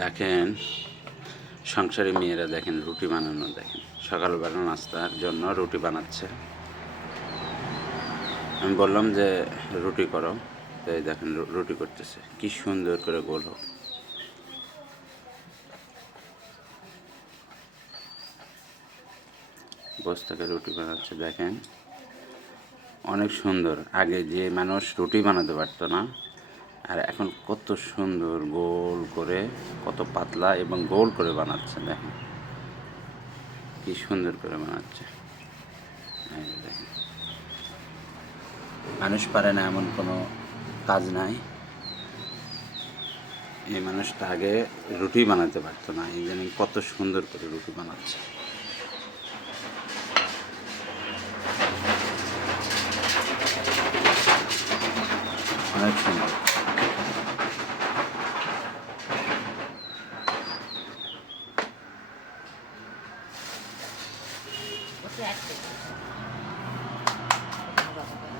দেখেন সংসারী মেয়েরা দেখেন রুটি বানানো দেখেন সকালবেলা নাস্তার জন্য রুটি বানাচ্ছে। আমি বললাম যে রুটি করো, তো এই দেখেন রুটি করতেছে কি সুন্দর করে গোল হোক। বস্তাকে রুটি বানাচ্ছে দেখেন অনেক সুন্দর। আগে যে মানুষ রুটি বানাতে পারতো না, আর এখন কত সুন্দর গোল করে, কত পাতলা এবং গোল করে বানাচ্ছে দেখেন কি সুন্দর করে বানাচ্ছে। এই যে দেখেন মানুষ পারে না এমন কোনো কাজ নাই। এই মানুষটা আগে রুটি বানাতে পারতো না, এই জন্য কত সুন্দর করে রুটি বানাচ্ছে। অনেক সুন্দর। ওকে অ্যাড করতে